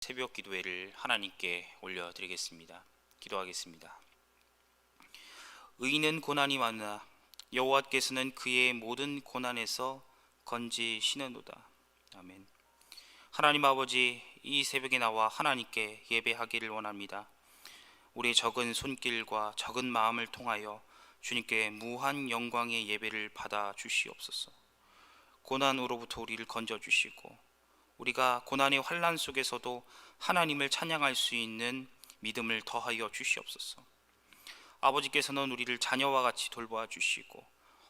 새벽 기도회를 하나님께 올려드리겠습니다. 기도하겠습니다. 의인은 고난이 많으나 여호와께서는 그의 모든 고난에서 건지시는도다. 아멘. 하나님 아버지, 이 새벽에 나와 하나님께 예배하기를 원합니다. 우리의 적은 손길과 적은 마음을 통하여 주님께 무한 영광의 예배를 받아 주시옵소서. 고난으로부터 우리를 건져 주시고 우리가 고난의 환난 속에서도 하나님을 찬양할 수 있는 믿음을 더하여 주시옵소서. 아버지께서는 우리를 자녀와 같이 돌보아 주시고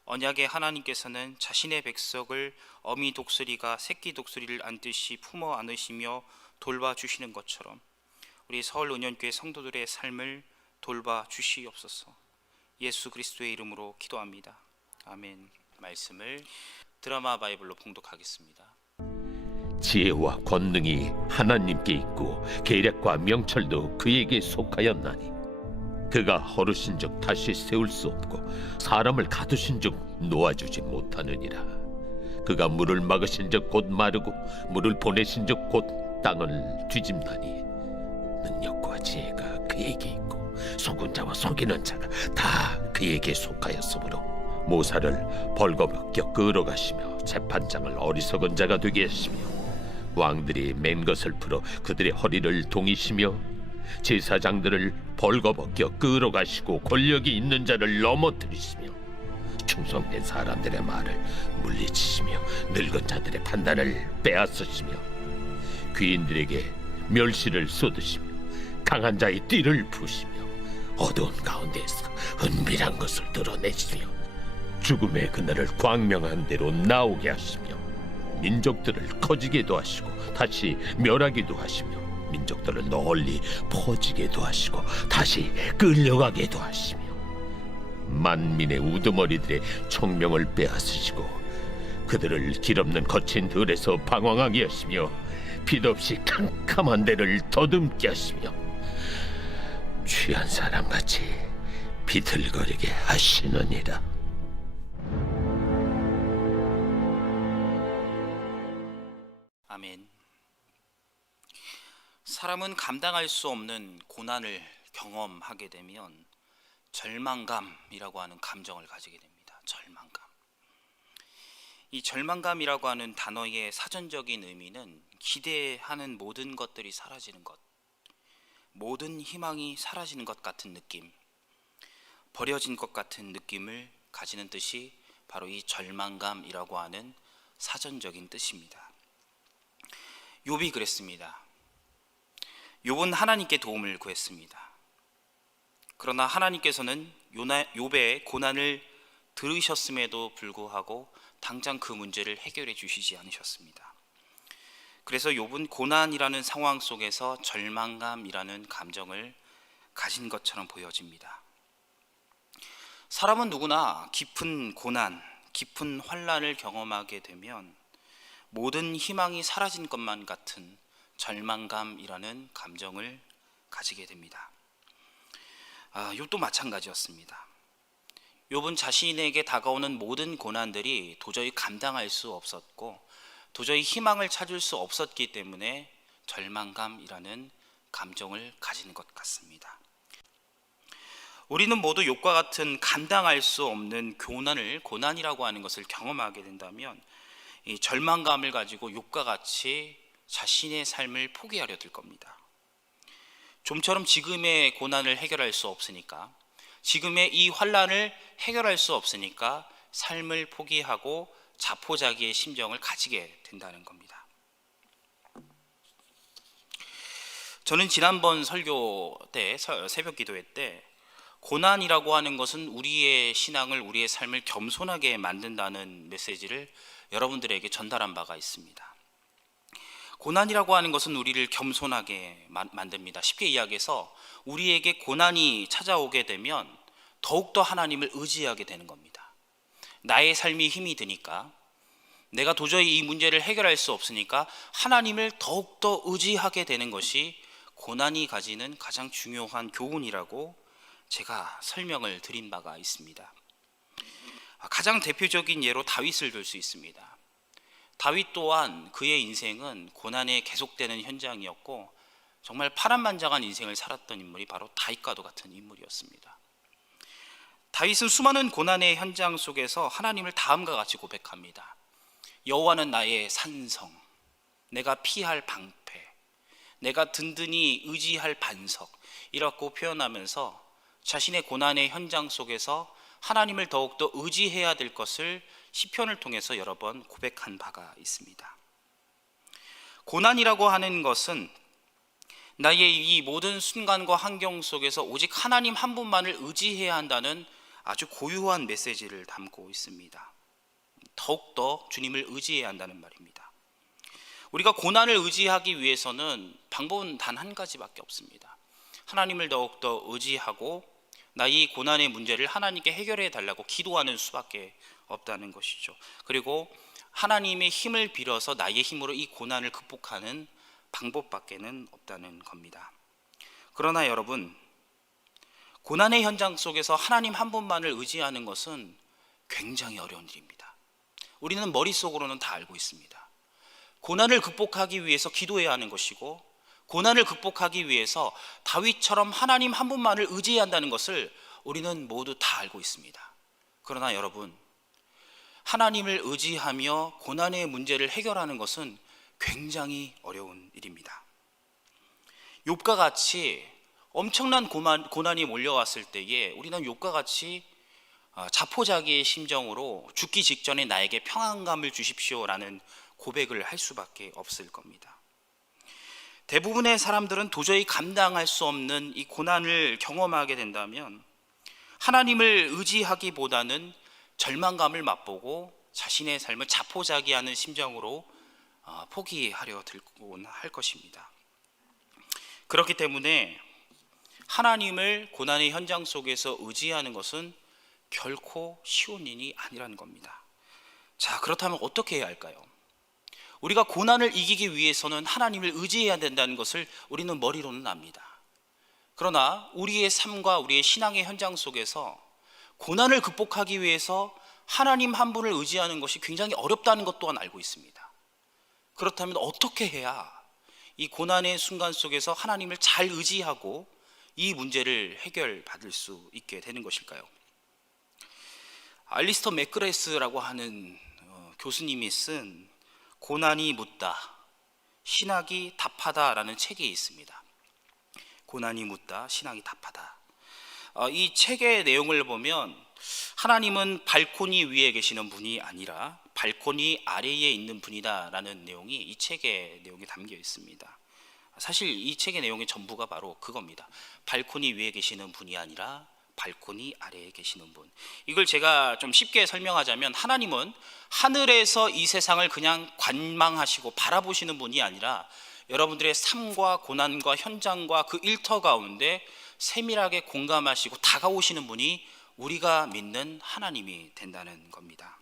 언약의 하나님께서는 자신의 백성을 어미 독수리가 새끼 독수리를 안듯이 품어 안으시며 돌봐 주시는 것처럼 우리 서울은연교회 성도들의 삶을 돌봐 주시옵소서. 예수 그리스도의 이름으로 기도합니다. 아멘. 말씀을 드라마 바이블로 봉독하겠습니다. 지혜와 권능이 하나님께 있고 계략과 명철도 그에게 속하였나니 그가 허르신즉 다시 세울 수 없고 사람을 가두신즉 놓아주지 못하느니라. 그가 물을 막으신즉 곧 마르고 물을 보내신즉 곧 땅을 뒤집나니 능력과 지혜가 그에게 있고 속은 자와 속이는 자가 다 그에게 속하였으므로 모사를 벌거벗겨 끌어가시며 재판장을 어리석은 자가 되게 하시며 왕들이 맨 것을 풀어 그들의 허리를 동이시며 제사장들을 벌거벗겨 끌어가시고 권력이 있는 자를 넘어뜨리시며 충성된 사람들의 말을 물리치시며 늙은 자들의 판단을 빼앗으시며 귀인들에게 멸시를 쏟으시며 강한 자의 띠를 푸시며 어두운 가운데에서 은밀한 것을 드러내시며 죽음의 그날을 광명한 대로 나오게 하시며 민족들을 커지게도 하시고 다시 멸하기도 하시며 민족들을 널리 퍼지게도 하시고 다시 끌려가게도 하시며 만민의 우두머리들의 총명을 빼앗으시고 그들을 길없는 거친 들에서 방황하게 하시며 빛없이 캄캄한 데를 더듬게 하시며 취한 사람같이 비틀거리게 하시느니라. 아멘. 사람은 감당할 수 없는 고난을 경험하게 되면 절망감이라고 하는 감정을 가지게 됩니다. 절망감. 이 절망감이라고 하는 단어의 사전적인 의미는 기대하는 모든 것들이 사라지는 것, 모든 희망이 사라지는 것 같은 느낌, 버려진 것 같은 느낌을 가지는 뜻이 바로 이 절망감이라고 하는 사전적인 뜻입니다. 욥이 그랬습니다. 욥은 하나님께 도움을 구했습니다. 그러나 하나님께서는 욥의 고난을 들으셨음에도 불구하고 당장 그 문제를 해결해 주시지 않으셨습니다. 그래서 욥은 고난이라는 상황 속에서 절망감이라는 감정을 가진 것처럼 보여집니다. 사람은 누구나 깊은 고난, 깊은 환난을 경험하게 되면 모든 희망이 사라진 것만 같은 절망감이라는 감정을 가지게 됩니다. 욥도 마찬가지였습니다. 욥은 자신에게 다가오는 모든 고난들이 도저히 감당할 수 없었고 도저히 희망을 찾을 수 없었기 때문에 절망감이라는 감정을 가지는 것 같습니다. 우리는 모두 욥과 같은 감당할 수 없는 고난이라고 하는 것을 경험하게 된다면 이 절망감을 가지고 욥과 같이 자신의 삶을 포기하려 들 겁니다. 좀처럼 지금의 고난을 해결할 수 없으니까, 지금의 이 환난을 해결할 수 없으니까 삶을 포기하고 자포자기의 심정을 가지게 된다는 겁니다. 저는 지난번 설교 때, 새벽 기도회 때 고난이라고 하는 것은 우리의 신앙을, 우리의 삶을 겸손하게 만든다는 메시지를 여러분들에게 전달한 바가 있습니다. 고난이라고 하는 것은 우리를 겸손하게 만듭니다. 쉽게 이야기해서 우리에게 고난이 찾아오게 되면 더욱더 하나님을 의지하게 되는 겁니다. 나의 삶이 힘이 드니까, 내가 도저히 이 문제를 해결할 수 없으니까 하나님을 더욱더 의지하게 되는 것이 고난이 가지는 가장 중요한 교훈이라고 제가 설명을 드린 바가 있습니다. 가장 대표적인 예로 다윗을 들 수 있습니다. 다윗 또한 그의 인생은 고난에 계속되는 현장이었고 정말 파란만장한 인생을 살았던 인물이 바로 다윗과도 같은 인물이었습니다. 다윗은 수많은 고난의 현장 속에서 하나님을 다음과 같이 고백합니다. 여호와는 나의 산성, 내가 피할 방패, 내가 든든히 의지할 반석, 이라고 표현하면서 자신의 고난의 현장 속에서 하나님을 더욱더 의지해야 될 것을 시편을 통해서 여러 번 고백한 바가 있습니다. 고난이라고 하는 것은 나의 이 모든 순간과 환경 속에서 오직 하나님 한 분만을 의지해야 한다는 아주 고유한 메시지를 담고 있습니다. 더욱더 주님을 의지해야 한다는 말입니다. 우리가 고난을 의지하기 위해서는 방법은 단 한 가지밖에 없습니다. 하나님을 더욱더 의지하고 나의 고난의 문제를 하나님께 해결해 달라고 기도하는 수밖에 없다는 것이죠. 그리고 하나님의 힘을 빌어서 나의 힘으로 이 고난을 극복하는 방법밖에는 없다는 겁니다. 그러나 여러분, 고난의 현장 속에서 하나님 한 분만을 의지하는 것은 굉장히 어려운 일입니다. 우리는 머릿속으로는 다 알고 있습니다. 고난을 극복하기 위해서 기도해야 하는 것이고, 고난을 극복하기 위해서 다윗처럼 하나님 한 분만을 의지해야 한다는 것을 우리는 모두 다 알고 있습니다. 그러나 여러분, 하나님을 의지하며 고난의 문제를 해결하는 것은 굉장히 어려운 일입니다. 욥과 같이 엄청난 고난이 몰려왔을 때에 우리는 욥과 같이 자포자기의 심정으로 죽기 직전에 나에게 평안감을 주십시오라는 고백을 할 수밖에 없을 겁니다. 대부분의 사람들은 도저히 감당할 수 없는 이 고난을 경험하게 된다면 하나님을 의지하기보다는 절망감을 맛보고 자신의 삶을 자포자기하는 심정으로 포기하려 들곤 할 것입니다. 그렇기 때문에 하나님을 고난의 현장 속에서 의지하는 것은 결코 쉬운 일이 아니라는 겁니다. 자, 그렇다면 어떻게 해야 할까요? 우리가 고난을 이기기 위해서는 하나님을 의지해야 된다는 것을 우리는 머리로는 압니다. 그러나 우리의 삶과 우리의 신앙의 현장 속에서 고난을 극복하기 위해서 하나님 한 분을 의지하는 것이 굉장히 어렵다는 것 또한 알고 있습니다. 그렇다면 어떻게 해야 이 고난의 순간 속에서 하나님을 잘 의지하고 이 문제를 해결받을 수 있게 되는 것일까요? 알리스터 맥그레스라고 하는 교수님이 쓴 고난이 묻다, 신학이 답하다라는 책이 있습니다. 고난이 묻다, 신학이 답하다. 이 책의 내용을 보면 하나님은 발코니 위에 계시는 분이 아니라 발코니 아래에 있는 분이다라는 내용이 이 책의 내용에 담겨 있습니다. 사실 이 책의 내용의 전부가 바로 그겁니다. 발코니 위에 계시는 분이 아니라 발코니 아래에 계시는 분. 이걸 제가 좀 쉽게 설명하자면 하나님은 하늘에서 이 세상을 그냥 관망하시고 바라보시는 분이 아니라 여러분들의 삶과 고난과 현장과 그 일터 가운데 세밀하게 공감하시고 다가오시는 분이 우리가 믿는 하나님이 된다는 겁니다.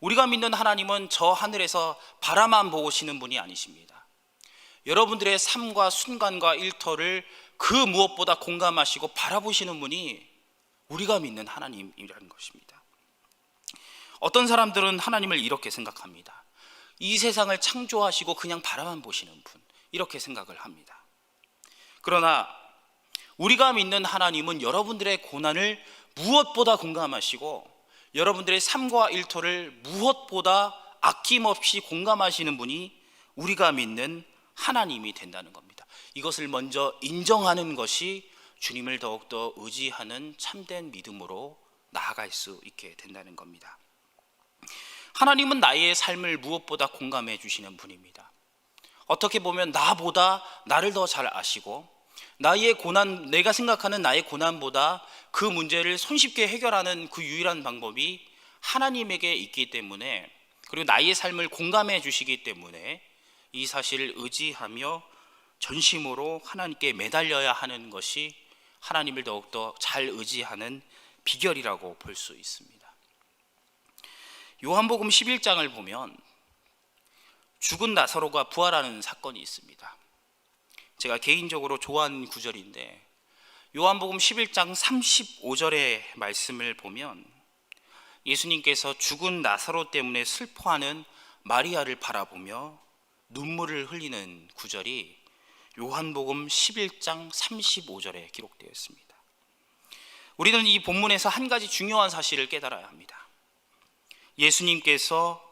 우리가 믿는 하나님은 저 하늘에서 바라만 보시는 분이 아니십니다. 여러분들의 삶과 순간과 일터를 그 무엇보다 공감하시고 바라보시는 분이 우리가 믿는 하나님이라는 것입니다. 어떤 사람들은 하나님을 이렇게 생각합니다. 이 세상을 창조하시고 그냥 바라만 보시는 분, 이렇게 생각을 합니다. 그러나 우리가 믿는 하나님은 여러분들의 고난을 무엇보다 공감하시고 여러분들의 삶과 일터를 무엇보다 아낌없이 공감하시는 분이 우리가 믿는 하나님이 된다는 겁니다. 이것을 먼저 인정하는 것이 주님을 더욱더 의지하는 참된 믿음으로 나아갈 수 있게 된다는 겁니다. 하나님은 나의 삶을 무엇보다 공감해 주시는 분입니다. 어떻게 보면 나보다 나를 더 잘 아시고 나의 고난, 내가 생각하는 나의 고난보다 그 문제를 손쉽게 해결하는 그 유일한 방법이 하나님에게 있기 때문에, 그리고 나의 삶을 공감해 주시기 때문에 이 사실을 의지하며 전심으로 하나님께 매달려야 하는 것이 하나님을 더욱더 잘 의지하는 비결이라고 볼 수 있습니다. 요한복음 11장을 보면 죽은 나사로가 부활하는 사건이 있습니다. 제가 개인적으로 좋아하는 구절인데 요한복음 11장 35절의 말씀을 보면 예수님께서 죽은 나사로 때문에 슬퍼하는 마리아를 바라보며 눈물을 흘리는 구절이 요한복음 11장 35절에 기록되어 있습니다. 우리는 이 본문에서 한 가지 중요한 사실을 깨달아야 합니다. 예수님께서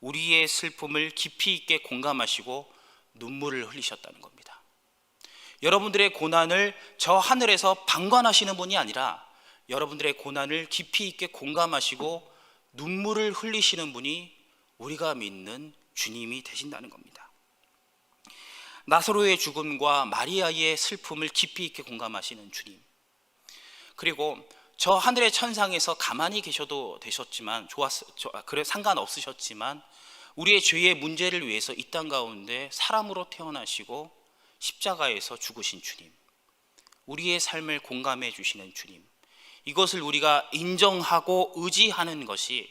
우리의 슬픔을 깊이 있게 공감하시고 눈물을 흘리셨다는 겁니다. 여러분들의 고난을 저 하늘에서 방관하시는 분이 아니라 여러분들의 고난을 깊이 있게 공감하시고 눈물을 흘리시는 분이 우리가 믿는 주님이 되신다는 겁니다. 나사로의 죽음과 마리아의 슬픔을 깊이 있게 공감하시는 주님, 그리고 저 하늘의 천상에서 가만히 계셔도 되셨지만 그래 상관없으셨지만 우리의 죄의 문제를 위해서 이 땅 가운데 사람으로 태어나시고 십자가에서 죽으신 주님, 우리의 삶을 공감해 주시는 주님, 이것을 우리가 인정하고 의지하는 것이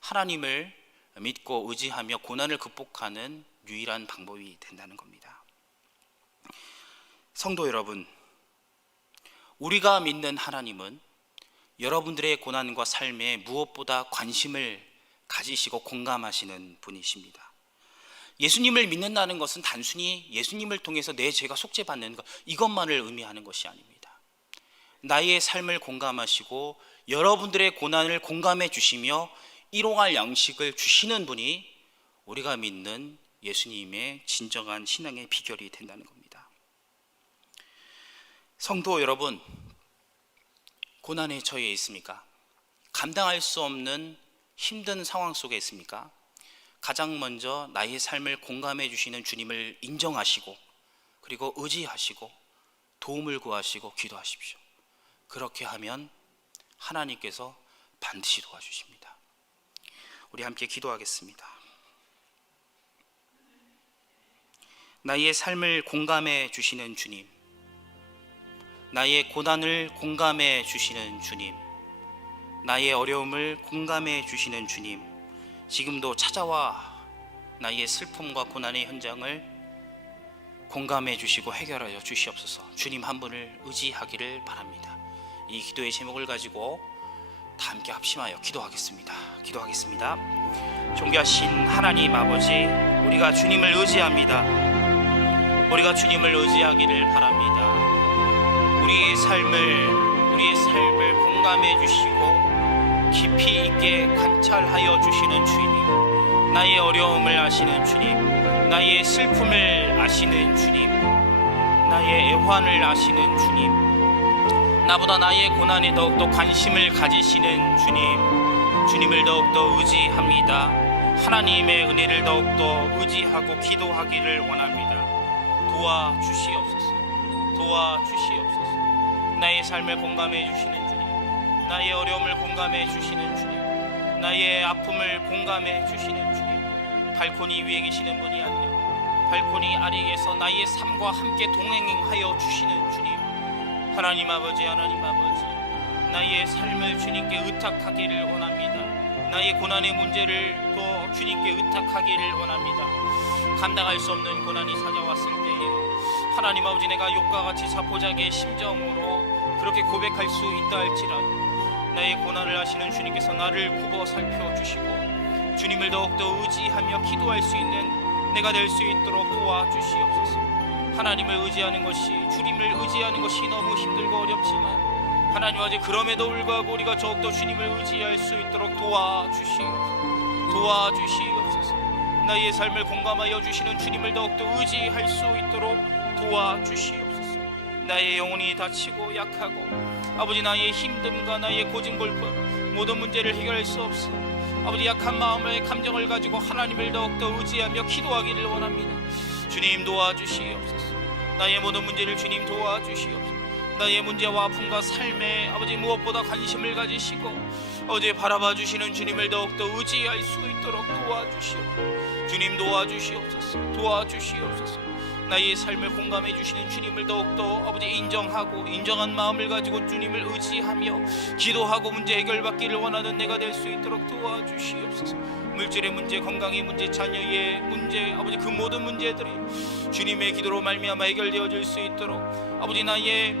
하나님을 믿고 의지하며 고난을 극복하는 유일한 방법이 된다는 겁니다. 성도 여러분, 우리가 믿는 하나님은 여러분들의 고난과 삶에 무엇보다 관심을 가지시고 공감하시는 분이십니다. 예수님을 믿는다는 것은 단순히 예수님을 통해서 내 죄가 속죄받는 것, 이것만을 의미하는 것이 아닙니다. 나의 삶을 공감하시고 여러분들의 고난을 공감해 주시며 일용할 양식을 주시는 분이 우리가 믿는 예수님의 진정한 신앙의 비결이 된다는 겁니다. 성도 여러분, 고난에 처해 있습니까? 감당할 수 없는 힘든 상황 속에 있습니까? 가장 먼저 나의 삶을 공감해 주시는 주님을 인정하시고 그리고 의지하시고 도움을 구하시고 기도하십시오. 그렇게 하면 하나님께서 반드시 도와주십니다. 우리 함께 기도하겠습니다. 나의 삶을 공감해 주시는 주님, 나의 고난을 공감해 주시는 주님, 나의 어려움을 공감해 주시는 주님, 지금도 찾아와 나의 슬픔과 고난의 현장을 공감해 주시고 해결하여 주시옵소서. 주님 한 분을 의지하기를 바랍니다. 이 기도의 제목을 가지고 다 함께 합심하여 기도하겠습니다. 존귀하신 하나님 아버지, 우리가 주님을 의지합니다. 우리가 주님을 의지하기를 바랍니다. 우리의 삶을 공감해 주시고 깊이 있게 관찰하여 주시는 주님, 나의 어려움을 아시는 주님, 나의 슬픔을 아시는 주님, 나의 애환을 아시는 주님, 나보다 나의 고난에 더욱더 관심을 가지시는 주님, 주님을 더욱더 의지합니다. 하나님의 은혜를 더욱더 의지하고 기도하기를 원합니다. 도와주시옵소서. 나의 삶을 공감해 주시는 주님, 나의 어려움을 공감해 주시는 주님, 나의 아픔을 공감해 주시는 주님, 발코니 위에 계시는 분이 아니라 발코니 아래에서 나의 삶과 함께 동행하여 주시는 주님, 하나님 아버지, 나의 삶을 주님께 의탁하기를 원합니다. 나의 고난의 문제를 또 주님께 의탁하기를 원합니다. 감당할 수 없는 고난이 찾아왔을 때에 하나님 아버지, 내가 욥과 같이 자포자기의 심정으로 그렇게 고백할 수 있다 할지라도 나의 고난을 아시는 주님께서 나를 굽어 살펴주시고 주님을 더욱더 의지하며 기도할 수 있는 내가 될 수 있도록 도와주시옵소서. 하나님을 의지하는 것이, 주님을 의지하는 것이 너무 힘들고 어렵지만 하나님 아버지, 그럼에도 불구하고 우리가 더욱더 주님을 의지할 수 있도록 도와주시옵소서. 나의 삶을 공감하여 주시는 주님을 더욱더 의지할 수 있도록 도와주시옵소서. 나의 영혼이 다치고 약하고 아버지, 나의 힘듦과 나의 고진골프 모든 문제를 해결할 수 없어 아버지, 약한 마음의 감정을 가지고 하나님을 더욱더 의지하며 기도하기를 원합니다. 주님 도와주시옵소서. 나의 모든 문제를 주님 도와주시옵소서. 나의 문제와 아픔과 삶에 아버지 무엇보다 관심을 가지시고 어제 바라봐 주시는 주님을 더욱더 의지할 수 있도록 도와주시옵소서. 주님 도와주시옵소서. 나의 삶을 공감해 주시는 주님을 더욱더 아버지 인정한 마음을 가지고 주님을 의지하며 기도하고 문제 해결받기를 원하는 내가 될 수 있도록 도와주시옵소서. 물질의 문제, 건강의 문제, 자녀의 문제, 아버지 그 모든 문제들이 주님의 기도로 말미암아 해결되어질 수 있도록 아버지, 나의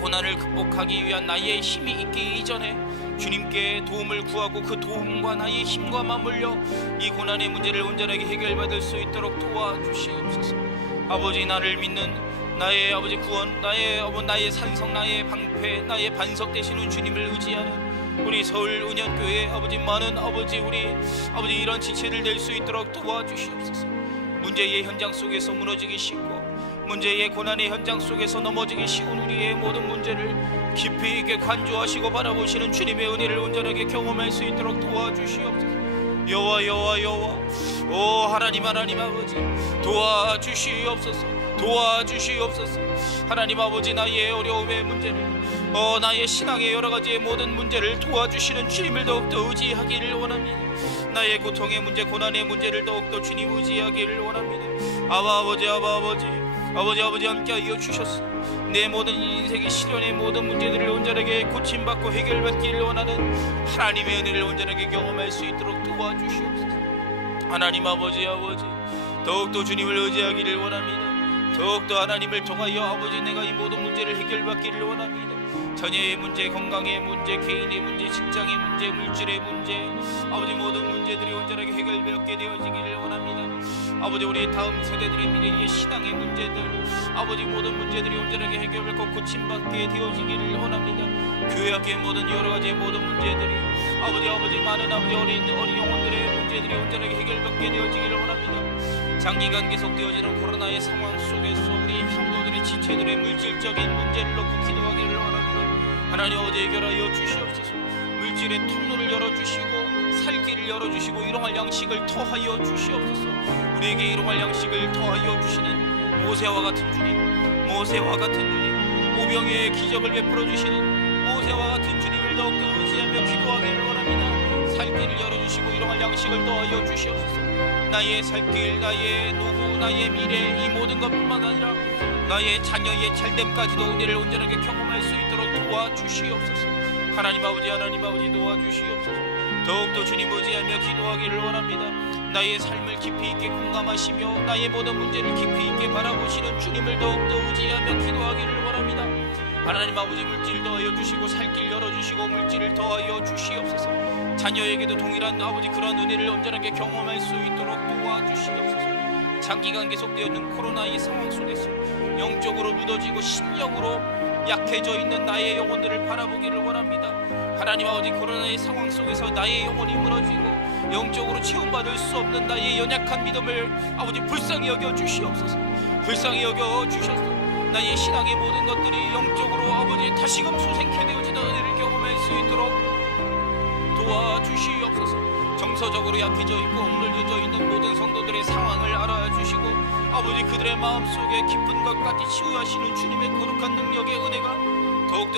고난을 극복하기 위한 나의 힘이 있기 이전에 주님께 도움을 구하고 그 도움과 나의 힘과 맞물려 이 고난의 문제를 온전하게 해결받을 수 있도록 도와주시옵소서. 아버지 나를 믿는 나의 아버지 구원, 나의 산성, 나의 방패, 나의 반석 되시는 주님을 의지하는 우리 서울 은현교회 아버지 많은 아버지 우리 아버지 이런 지체들 될 수 있도록 도와주시옵소서. 문제의 현장 속에서 무너지기 쉽고 문제의 고난의 현장 속에서 넘어지기 쉬운 우리의 모든 문제를 깊이 있게 간주하시고 바라보시는 주님의 은혜를 온전하게 경험할 수 있도록 도와주시옵소서. 여호와 오 하나님 아버지 도와주시옵소서. 하나님 아버지 나의 어려움의 문제를 나의 신앙의 여러 가지의 모든 문제를 도와주시는 주님을 더욱더 의지하기를 원합니다. 나의 고통의 문제 고난의 문제를 더욱더 주님 의지하기를 원합니다. 아버지 함께하여 주셨소. 내 모든 인생의 시련의 모든 문제들을 온전하게 고침받고 해결받기를 원하는 하나님의 은혜를 온전하게 경험할 수 있도록 도와주시옵소서. 하나님 아버지 더욱더 주님을 의지하기를 원합니다. 더욱더 하나님을 통하여 아버지 내가 이 모든 문제를 해결받기를 원합니다. 자녀의 문제, 건강의 문제, 개인의 문제, 직장의 문제, 물질의 문제, 아버지 모든 문제들이 온전하게 해결받게 되어지기를 원합니다. 아버지 우리 다음 세대들의 미래의 신앙의 문제들, 아버지 모든 문제들이 온전하게 해결받고 고침받게 되어지기를 원합니다. 교회 학교의 모든 여러 가지의 모든 문제들이 아버지 많은 어린 영혼들의 문제들이 온전하게 해결받게 되어지기를 원합니다. 장기간 계속되어지는 코로나의 상황 속에서 우리 성도들의 지체들의 물질적인 문제를 놓고 기도하기를 원합니다. 하나님 해결하여 주시옵소서. 물질의 통로를 열어주시고 살 길을 열어주시고 일용할 양식을 더하여 주시옵소서. 우리에게 일용할 양식을 더하여 주시는 모세와 같은 주님, 오병이의 기적을 베풀어 주시는 모세와 같은 주님을 더욱더 의지하며 기도하기를 원합니다. 살 길을 열어주시고 일용할 양식을 더하여 주시옵소서. 나의 살길, 나의 노후, 나의 미래 이 모든 것뿐만 아니라 나의 자녀의 잘됨까지도 은혜를 온전하게 경험할 수 있도록 도와주시옵소서. 하나님 아버지 도와주시옵소서. 더욱더 주님 의지하며 기도하기를 원합니다. 나의 삶을 깊이 있게 공감하시며 나의 모든 문제를 깊이 있게 바라보시는 주님을 더욱더 의지하며 기도하기를 원합니다. 하나님 아버지 물질 더하여 주시고 살 길 열어주시고 물질을 더하여 주시옵소서. 자녀에게도 동일한 아버지 그런 은혜를 온전하게 경험할 수 있도록 도와주시옵소서. 장기간 계속되어있는 코로나의 상황 속에서 영적으로 무너지고 심령으로 약해져 있는 나의 영혼들을 바라보기를 원합니다. 하나님 아버지 코로나의 상황 속에서 나의 영혼이 무너지고 영적으로 체험받을 수 없는 나의 연약한 믿음을 아버지 불쌍히 여겨 주시옵소서. 나의 신앙의 모든 것들이 영적으로 아버지 다시금 소생케 되어지는 은혜를 경험할 수 있도록 도와주시옵소서. 정서적으로 약해져 있고 억눌려져 있는 모든 성도들의 상황을 알아주시고 아버지 그들의 마음속에 깊은 것까지 치유하시는 주님의 거룩한 능력의 은혜가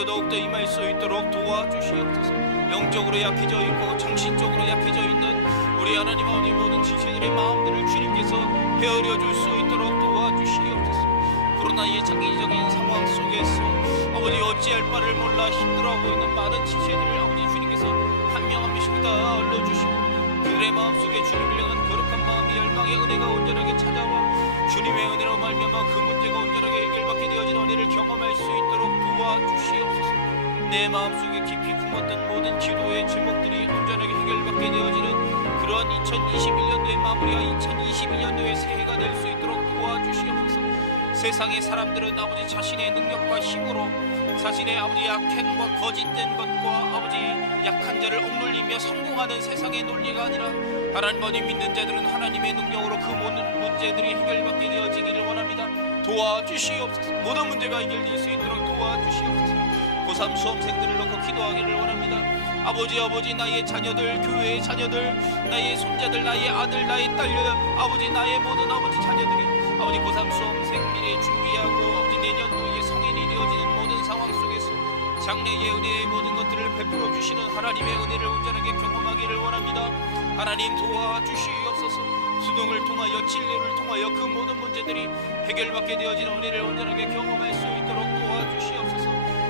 더욱더 임할 수 있도록 도와주시옵소서. 영적으로 약해져 있고 정신적으로 약해져 있는 우리 하나님 아버지 모든 지체들의 마음들을 주님께서 헤아려 줄 수 있도록 도와주시옵소서. 코로나의 장기적인 상황 속에서 아버지 어찌할 바를 몰라 힘들어하고 있는 많은 지체들을 아버지 주님께서 한 명 한 명씩 다 알려주시고 그들의 마음속에 주님을 향한 거룩한 마음의 열망의 은혜가 온전하게 찾아와 주님의 은혜로 말미암아 그 문제가 온전하게 해결받게 되어진 은혜를 경험할 수 있도록 도와주시옵소서. 내 마음속에 깊이 품었던 모든 기도의 제목들이 온전하게 해결받게 되어지는 그런 2021년도의 마무리와 2022년도의 새해가 될 수 있도록 도와주시옵소서. 세상의 사람들은 아버지 자신의 능력과 힘으로 자신의 아버지 약행과 거짓된 것과 아버지 약한 자를 억눌리며 성공하는 세상의 논리가 아니라 하나님 아버지 믿는 자들은 하나님의 능력으로 그 모든 문제들이 해결받게 되어지기를 원합니다. 도와주시옵소서. 모든 문제가 해결될 수 있도록 도와주시옵소서. 고3 수험생들을 놓고 기도하기를 원합니다. 아버지 나의 자녀들, 교회의 자녀들, 나의 손자들, 나의 아들, 나의 딸, 아버지 나의 모든 아버지 자녀들이 아버지 고3 수험생 미래 준비하고 아버지 내년도에 성인이 되어지는 모든 상황 속에서 장래의 은혜의 모든 것들을 베풀어 주시는 하나님의 은혜를 온전하게 경험하기를 원합니다. 하나님 도와주시옵소서. 수능을 통하여 진료를 통하여 그 모든 문제들이 해결받게 되어지는 은혜를 온전하게 경험할 수 있도록 도와주시옵소서.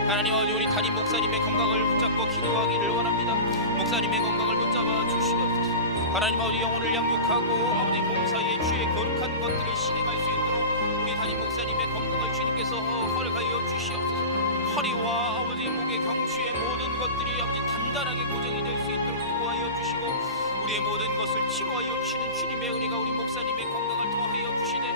하나님 아버지 우리 담임 목사님의 건강을 붙잡고 기도하기를 원합니다. 목사님의 건강을 붙잡아 주시옵소서. 하나님 아버지 영혼을 양육하고 아버지 봉사에 주의 거룩한 것들을 실행할 수 있도록 우리 담임 목사님의 건강을 주님께서 허락하여 주시옵소서. 허리와 아버지 목의 경추의 모든 것들이 아버지 단단하게 고정이 될 수 있도록 도와여 주시고 우리의 모든 것을 치료하여 주시는 주님의 은혜가 우리 목사님의 건강을 더하여 주시되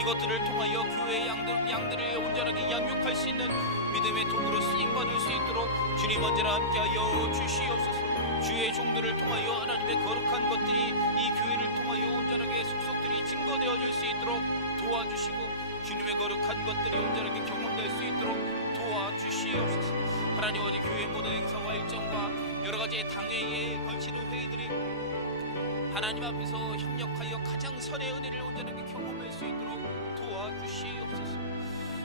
이것들을 통하여 교회의 양들을 온전하게 양육할 수 있는 믿음의 도구로 쓰임받을 수 있도록 주님 언제나 함께하여 주시옵소서. 주의 종들을 통하여 하나님의 거룩한 것들이 이 교회를 통하여 온전하게 속속들이 증거되어질 수 있도록 도와주시고 주님의 거룩한 것들이 온전하게 경험될 수 있도록 도와주시옵소서. 하나님 어제 교회 모든 행사와 일정과 여러가지 당회에 걸치는 회의들이 하나님 앞에서 협력하여 가장 선의 은혜를 온전하게 경험할 수 있도록 도와주시옵소서.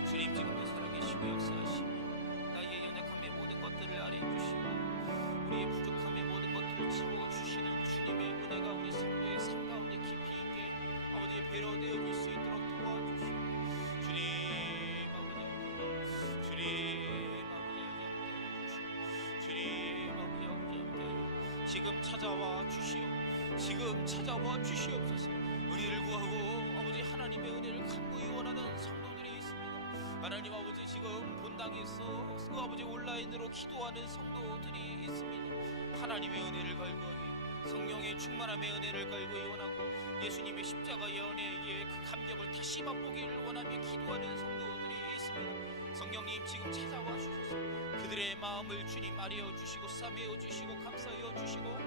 주님 지금도 살아계시고 역사하시며 나의 연약함의 모든 것들을 아뢰주시고 우리의 부족함의 모든 것들을 채워주시는 주님의 은혜가 우리 성도의 삶 가운데 깊이 있게 아버지의 배로 되어질 수 있도록 도와주시고 주님 아버지 주님 아버지 주님 아버지 함께하여 지금 찾아와 주시오. 지금 찾아와 주시옵소서. 은혜를 구하고 아버지 하나님의 은혜를 간구히 원하는 성도들이 있습니다. 하나님 아버지 지금 본당에서 그 아버지 온라인으로 기도하는 성도들이 있습니다. 하나님의 은혜를 갈구하기 성령의 충만함의 은혜를 갈구히 원하고 예수님의 십자가의 은혜의 그 감격을 다시 맛보기를 원하며 기도하는 성도들이 있습니다. 성령님 지금 찾아와 주셔서 그들의 마음을 주님 아뢰어 주시고 싸매어 주시고 감싸여 주시고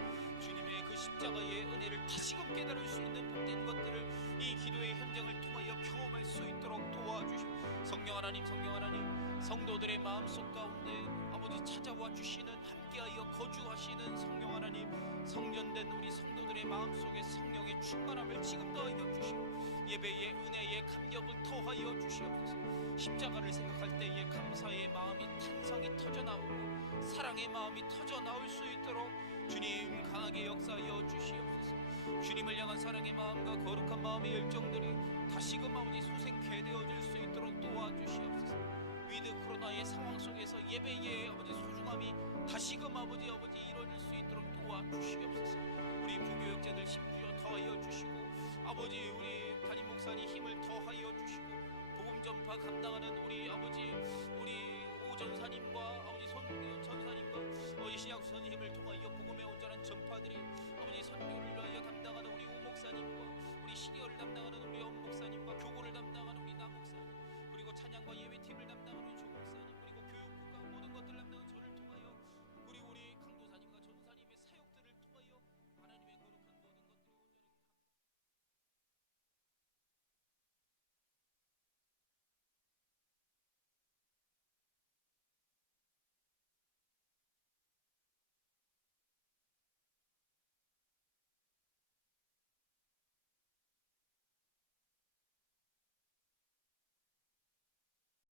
주님의 그 십자가의 은혜를 다시금 깨달을 수 있는 복된 것들을 이 기도의 현장을 통하여 경험할 수 있도록 도와주시고 성령 하나님 성도들의 마음속 가운데 아버지 찾아와 주시는 함께하여 거주하시는 성령 하나님 성전된 우리 성도들의 마음속에 성령의 충만함을 지금 더하여 주시고 예배의 은혜의 감격을 더하여 주시옵소서. 십자가를 생각할 때에 감사의 마음이 탄성이 터져나오고 사랑의 마음이 터져나올 수 있도록 주님 강하게 역사하여 주시옵소서. 주님을 향한 사랑의 마음과 거룩한 마음의 열정들이 다시금 아버지 소생케 되어질 수 있도록 도와주시옵소서. 위드 코로나의 상황 속에서 예배의 아버지 소중함이 다시금 아버지 이루어질 수 있도록 도와주시옵소서. 우리 부교육자들 힘부여 더하여 주시고 아버지 우리 담임 목사님 힘을 더하여 주시고 복음 전파 감당하는 우리 아버지 우리 오전사님과 아버지 전사님과 아버지 신약수사님 힘을 통하여 복음의 온전한 전파들이 아버지 선교를 위하여 담당하는 우리 오목사님과 우리 시리얼을 담당하는 우리 엄목사님과 교구를